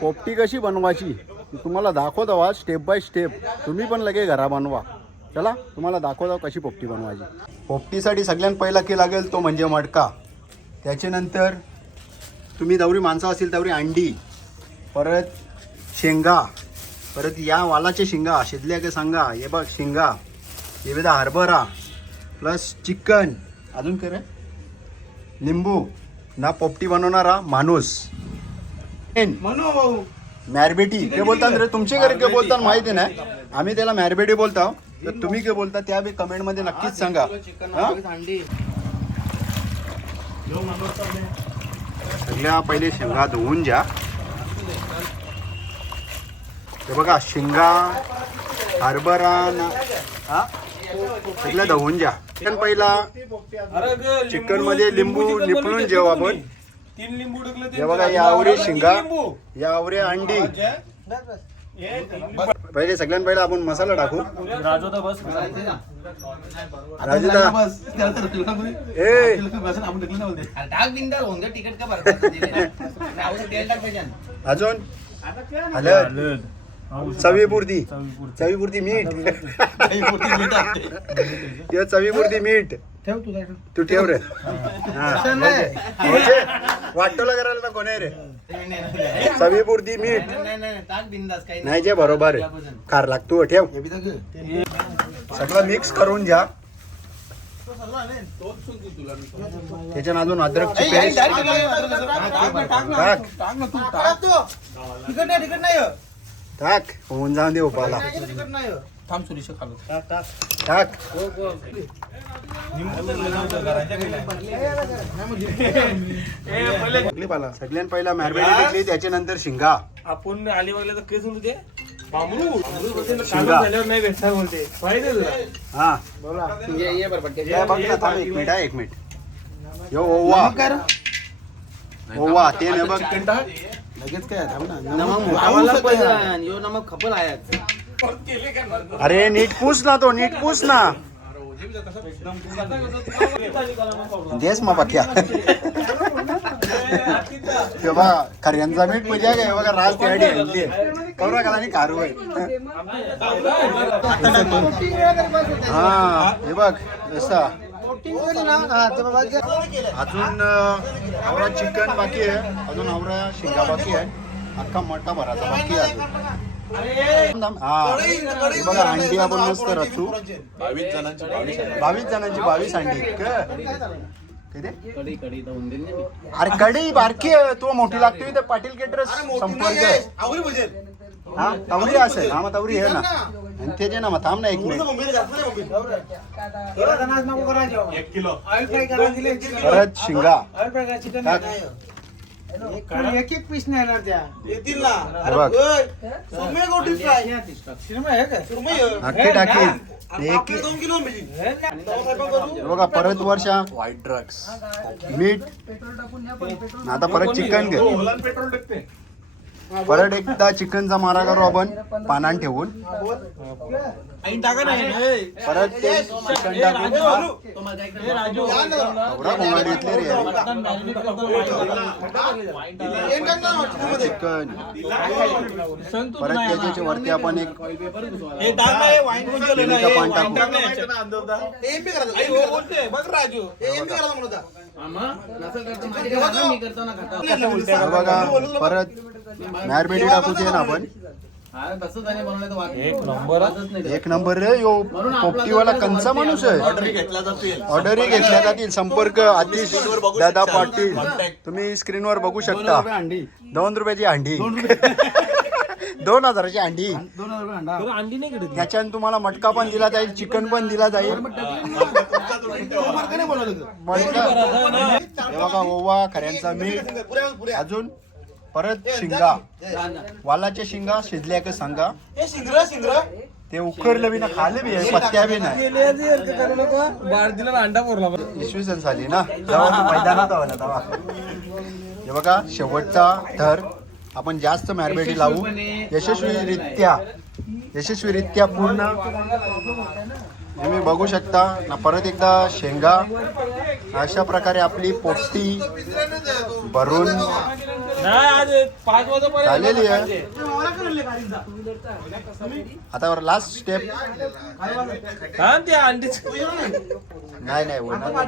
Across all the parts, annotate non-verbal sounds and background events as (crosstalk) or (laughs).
पोपटी कशी बनवायची? तुम्हाला दाखवतो आज स्टेप बाय स्टेप तुम्ही पण लगे घरा बनवा. चला तुम्हाला दाखवतो कशी पोपटी बनवायची. पोपटीसाठी सगळ्यात पहिला की लागेल तो म्हणजे मडका. त्याच्यानंतर तुम्ही दवरी माणसं असतील तेवढी अंडी परत शेंगा परत या वालाचे शेंगा शिजल्या का सांगा? हे बघ शेंगा हे विधा हरभरा प्लस चिकन अजून काय लिंबू. ना पोपटी बनवणारा माणूस. म्हणू भाऊ. मॅरबेटी ते बोलतात रे? तुमचे घरी काय बोलतात माहिती नाही. आम्ही त्याला मॅरबेटी बोलतो. तर तुम्ही काय बोलता त्या बी कमेंटमध्ये नक्कीच सांगा. हा? सगळ्या पहिले शेंगा धुवून घ्या. हे बघा शेंगा हरभरा ना हा? सगळ्या धुवून घ्या. चिकन पहिला. चिकनमध्ये लिंबू निपळून जेव आपण तीन लिंबू टाकलं हे बघा यावरे शिंगा यावरे अंडी. पहिले सगळ्यात पहिला आपण मसाला टाकू. राजू तर बस. राजू ए. तिकीट का (laughs) त्याच्यात. अजून? हलद. चवीपुरती. चवीपुरती. मीठ. चवीपुरती मीठ. (laughs) ठेव तुझा तू ठेव रे. हा. म्हणजे वाटोला करायला ना कोणी रे. चवीपुरती मीठ. नाही नाही टाक बिंदास काही नाही जे बरोबर आहे. खार लागतो ठेव. सगळं मिक्स करून घ्या. त्याच्यात अजून अद्रकची पेस्ट टाक नाही नाही टाक. होऊन जाऊन दे उपाला. नाही थांब सुरेश खालो टाक सगळ्यात पहिला घेतली त्याच्यानंतर शिंगा. आपण अलिबागला केस म्हणतो ते बांबरू शिंगा. झाल्यावर नाही भेटणार बोलते. माहिती तुला हा. ये ये बरं पटकन. काय बघ ना थांब एक मिनिट एक मिनिट. यो ओवा. ओवा ते न नमक मुकावाला पाहिजे. यो नमक खपल आहे अरे नीट पूछ ना तो नीट पूछ ना. देस मग बघ्या हे खऱ्यांचा मीठ म्हणजे काय? बघा राज त्याडी आणली. कवरा का आणि कारू आहे. हा हे बघ जसा. अजून आवरा चिकन बाकी आहे. अजून आवरा शिंगा बाकी आहे. अख्खा मट्टा भराचा बाकी आहे बघा अंडी आपण मस्त रचू. बावीस जणांची बावीस जणांची बावीस अंडी. अरे कढई बारकी आहे तू मोठी लागते तर पाटील केटरस संपर्क हा तवरी असेल. हा मग तवरी आहे ना. आणि ते जे ना मग थांब ना एक मिनिट. एक किलो. परत शिंगा. एक एक पीस हे? बघ अख्खी टाकी. एक हे बघा परत वर्षा. व्हाईट ड्रग्स मीठ आता परत चिकन घे. पेट्रोल टाकते. परत एकदा चिकनचा मारा करू आपण पानान ठेवून. परत ते चिकन टाकून. एवढा घेतली रे. चिकन. परत त्याच्या वरती आपण एक पान टाकू. हे बघा परत मॅरबेटी टाकू ते ना आपण. हा, एक नंबर. एक नंबर रे यो पोपटीवाला कंचा माणूस आहे. ऑर्डर घेतल्या जातील. ऑर्डरही घेतल्या जातील. संपर्क आतिश दादा पाटील. तुम्ही स्क्रीनवर बघू शकता. दोन रुपयाची अंडी. दोन (laughs) हजाराची अंडी. त्याच्यानं तुम्हाला मटका पण दिला जाईल चिकन पण दिला जाईल. मटका हे. बघा ओवा खऱ्यांचा मीठ. अजून? परत शिंगा. वालाच्या शिंगा शिजल्या का सांगा? ते उकरलं बी ना खाले बी आहे पत्त्या बी नाही. बार दिला अंडा पोरला. इसवी सन झाली ना? तेव्हा मी मैदानात आलो ना तेव्हा हे बघा शेवटचा थर आपण जास्त मॅरबेटी लावू. यशस्वीरित्या यशस्वीरित्या पूर्ण. तुम्ही बघू शकता. ना परत एकदा शेंगा. अशा प्रकारे आपली पोपटी भरून नाही आज आता लास्ट स्टेप ते अंडी नाही नाही होणार.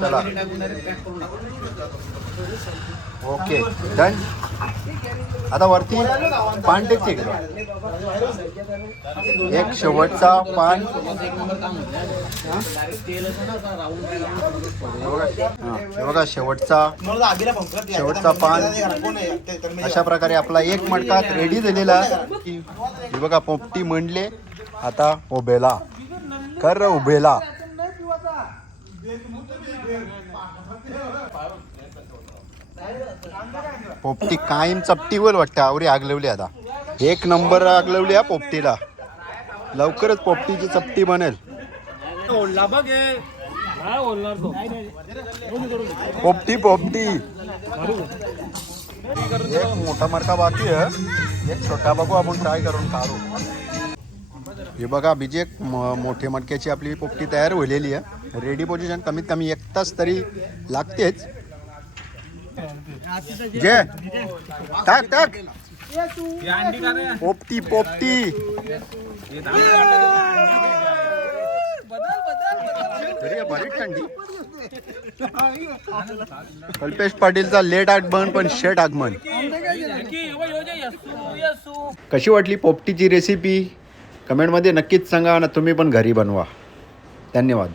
चला. ओके डन आता वरती पान टेकते इकडे. एक शेवटचा पान. बघा शेवटचा शेवटचा पान. अशा प्रकारे आपला एक मटका रेडी झालेला. हे बघा पोपटी म्हणले आता उभेला. कर उभेला. पोपटी कायम चपटीवर वाटतं आवरी आगलवली आता. एक नंबर आगलवली हा पोपटीला. लवकरच पोपटीची चपटी बनेल. पोपटी पोपटी. एक मोठा मरका बाकी आहे. एक छोटा बघू आपण ट्राय करून काढू. हे बघा बीजी एक म- मोठे मटक्याची आपली पोपटी तयार आहे. रेडी पोझिशन कमीत कमी एक तास तरी लागतेच. जे, टाक टाक. ही पोपटी पोपटी. तरी थंडी. कल्पेश पाटीलचा लेट आगमन पण शेट आगमन. कशी वाटली पोपटीची रेसिपी कमेंटमध्ये नक्कीच सांगा आणि तुम्ही पण घरी बनवा. धन्यवाद.